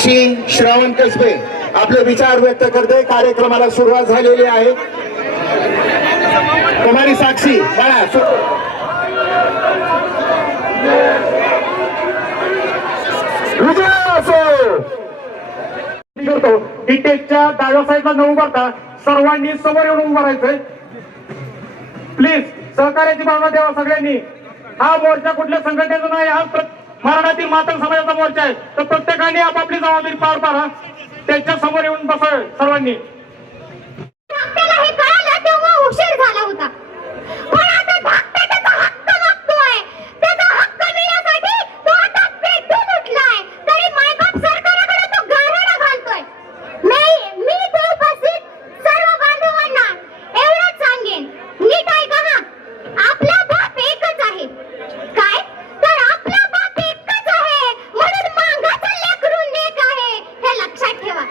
साक्षी श्रावण कसबे आपले विचार व्यक्त करते. कार्यक्रमाला सुरुवात झालेली आहे. कुमारी साक्षी बाळा करतो डिटेकच्या डाव्या साईडला न उभारता सर्वांनी समोर येऊन उभं राहायचंय. प्लीज सहकार्याची भावना द्यावा सगळ्यांनी. हा मोर्चा कुठल्या संघटनेचा नाही, हा मराठी मातंग समाजाचा मोर्चा आहे. तर प्रत्येकाने आपापली जबाबदारी पार पाडा. त्यांच्या समोर येऊन बसावे सर्वांनी. हे कळालं तेव्हा उशीर झाला होता, पण आता धाकटा त्याचा हक्क मागतोय. त्याचा हक्क मिळण्यासाठी तो आता पेटून उठलाय. तरी मायबाप सरकाराकडे तो गाऱ्हाणा घालतोय. मी इथे उपस्थित सर्व बांधवांना एवढंच सांगेन, नीट ऐका हा. आपला बाप एकच आहे. काय तर आपला बाप एकच आहे म्हणून मागाचं लेकरू नेक आहे हे लक्षात ठेवा.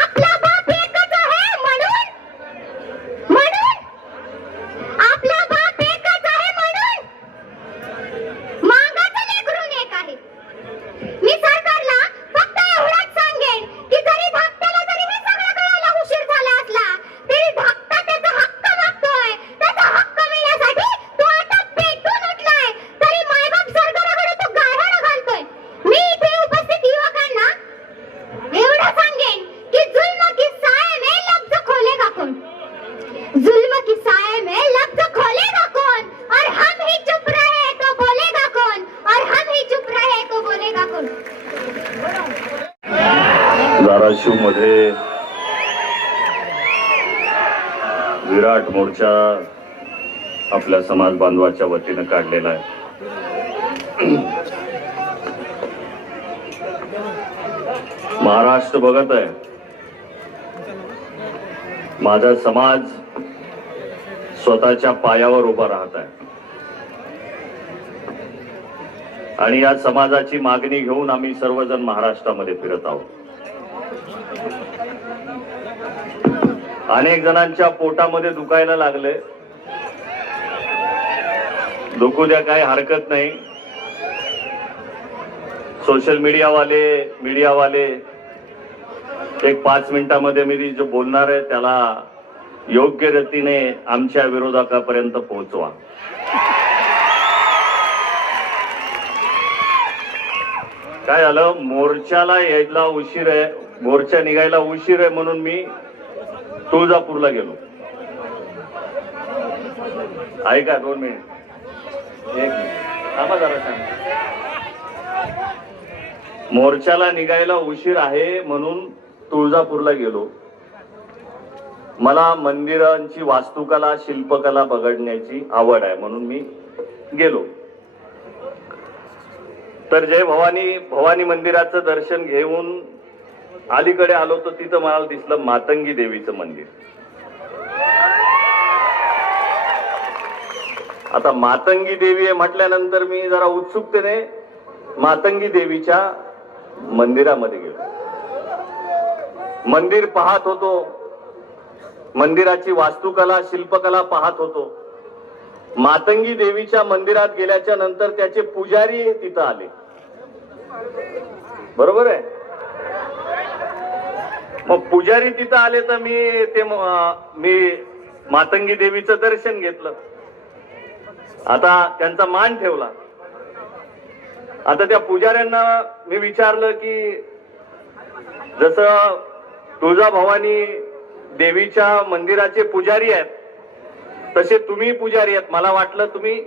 आपला बाप एकच आहे म्हणून आपला बाप एकच आहे म्हणून मागाचं लेकरू एक आहे. मी सरकारला फक्त एवढंच सांगेन की जरी धाकट्याला जरी हे सगळं कळायला उशीर झाला असला तरी धाकटा त्याचा हक्क मागतोय. त्याचा हक्क मिळण्यासाठी तो आता पेटून उठलाय. तरी मायबाप सरकाराकडे तो गाऱ्हाणा घालतोय. मी इथे उपस्थित युवकांना एवढं सांगेन की जुल्म की साए में लफ्ज खोलेगा कौन, जुल्म की साए में लफ्ज खोलेगा कौन, और हम ही चुप रहे तो बोलेगा कौन, और हम ही चुप रहे तो बोलेगा कौन. धाराशिव मध्ये विराट मोर्चा आपल्या समाज बांधवाच्या वतीनं काढलेला आहे. महाराष्ट्र बघत आहे. माझा समाज स्वतःच्या पायावर उभा राहत आहे आणि या समाजाची मागणी घेऊन आम्ही सर्वजण महाराष्ट्रामध्ये फिरत आहोत. अनेक जणांच्या पोटामध्ये दुखायला लागले. दुखू द्या, काही हरकत नाही. सोशल मीडियावाले एक 5 मिनिटांमध्ये मी जो बोलणार आहे त्याला योग्य रीतीने आमच्या विरोधकापर्यंत पोहोचवा. काय झालं, मोर्चाला यायला उशीर आहे, मोर्चा निघायला उशीर आहे म्हणून मी तुळजापूरला गेलो. ऐका 2 मिनिट, 1 मिनिट थांबा जरा. सांग, मोर्चाला निघायला उशीर आहे म्हणून तुळजापूरला गेलो. मला मंदिरांची वास्तुकला शिल्पकला बघण्याची आवड आहे म्हणून मी गेलो. तर जय भवानी मंदिराचं दर्शन घेऊन अलीकडे आलो तर तिथं मला दिसलं मातंगी देवीचं मंदिर. आता मातंगी देवी आहे म्हटल्यानंतर मी जरा उत्सुकतेने मातंगी देवीच्या मंदिरामध्ये गेलो. मंदिर पाहत होतो, मंदिराची वास्तुकला शिल्पकला पाहत होतो. मातंगी देवीच्या मंदिरात गेल्याच्या नंतर त्याचे पुजारी तिथं आले. बरोबर आहे. मग पुजारी तिथं आले तर मी मातंगी देवीचं दर्शन घेतलं. आता त्यांचा मान ठेवला. आता त्या पुजाऱ्यांना मी विचारलं की जसं तुळजाभवानी देवीच्या मंदिराचे पुजारी आहेत तसे तुम्ही पुजारी आहेत. मला वाटलं मी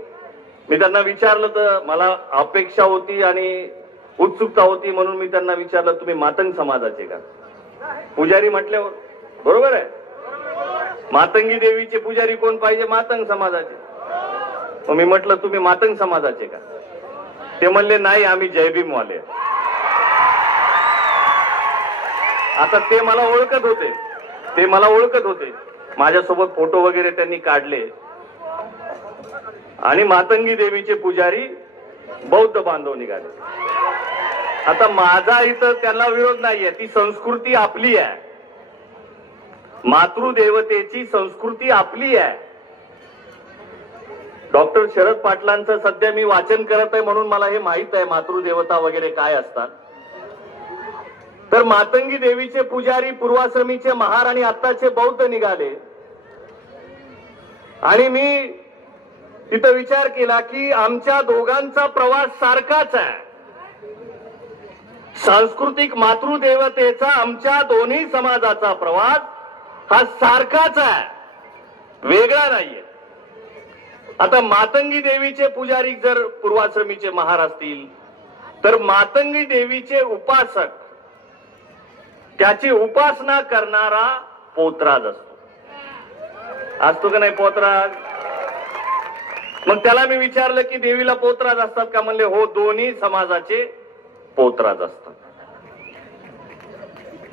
त्यांना विचारलं तर मला अपेक्षा होती आणि उत्सुकता होती म्हणून मी त्यांना विचारलं तुम्ही मातंग समाजाचे का? पुजारी म्हटल्यावर बरोबर आहे, मातंगी देवीचे पुजारी कोण पाहिजे? मातंग समाजाचे. मग मी म्हटलं तुम्ही मातंग समाजाचे का? ते म्हणले नाही, आम्ही जयभीम वाले. आता ते मला ओळखत होते. माझ्यासोबत फोटो वगैरे त्यांनी काढले. आणि मातंगी देवीचे पुजारी बौद्ध बांधव निघाले. आता माझा इथं त्यांना विरोध नाहीये, ती संस्कृती आपली आहे. मातृदेवतेची संस्कृती आपली आहे. डॉक्टर शरद पाटलांचं सध्या मी वाचन करत आहे म्हणून मला हे माहित आहे मातृदेवता वगैरे काय असतात. तर मातंगी देवीचे पुजारी पूर्वाश्रमीचे महार आणि आत्ताचे बौद्ध निघाले आणि मी तिथं विचार केला की आमच्या दोघांचा प्रवास सारखाच आहे. सांस्कृतिक मातृदेवतेचा आमच्या दोन्ही समाजाचा प्रवास हा सारखाच आहे, वेगळा नाहीये. आता मातंगी देवीचे पुजारी जर पूर्वाश्रमीचे महार असतील तर मातंगी देवीचे उपासक त्याची उपासना करणारा पोतराज असतो का नाही पोतराज? मग त्याला मी विचारलं की देवीला पोतराज असतात का? म्हणले हो, दोन्ही समाजाचे पोतराज असतात.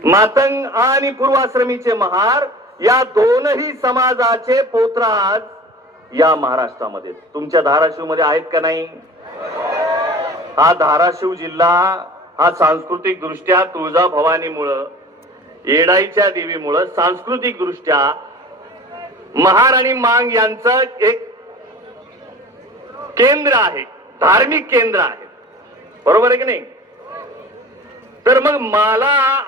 मातंग आणि पूर्वाश्रमीचे महार या दोनही समाजाचे पोतराज या महाराष्ट्रामध्ये, तुमच्या धाराशिव मध्ये आहेत का नाही? हा धाराशिव जिल्हा हा सांस्कृतिक दृष्ट्या तुळजाभवानीमुळं, येडाईच्या देवीमुळं सांस्कृतिक दृष्ट्या महार आणि मांग यांचं एक केंद्र आहे, धार्मिक केंद्र आहे. बरोबर आहे की नाही? तर मग मला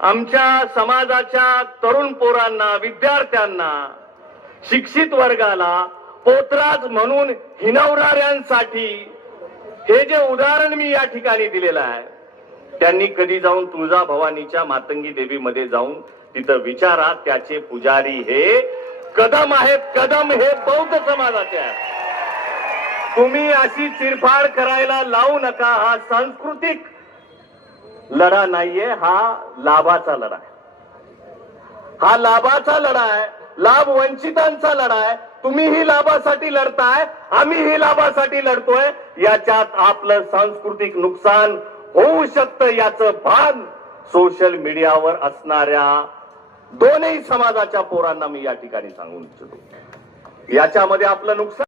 आमच्या समाजाच्या तरुण पोरांना, विद्यार्थ्यांना, शिक्षित वर्गाला पोतराज म्हणून हिणवणाऱ्यांसाठी हे जे उदाहरण मी या ठिकाणी दिलेलं आहे, त्यांनी कधी जाऊन तुळजाभवानीच्या मातंगी देवीमध्ये जाऊन तिथं विचारा. त्याचे पुजारी हे कदम आहेत. कदम हे बौद्ध समाजाचे आहेत. तुम्ही अशी चिरफाड करायला लावू नका. हा सांस्कृतिक लढा नाहीये, हा लाभाचा लढा आहे. हा लाभाचा लढा आहे, लाभ वंचितांचा लढा आहे. तुम्हीही लाभासाठी लढताय, आम्हीही लाभासाठी लढतोय. याच्यात आपलं सांस्कृतिक नुकसान होऊ शकतं याचं भान सोशल मीडियावर असणाऱ्या दोनही समाजाच्या पोरांना मी या ठिकाणी सांगून इच्छितो. याच्यामध्ये आपलं नुकसान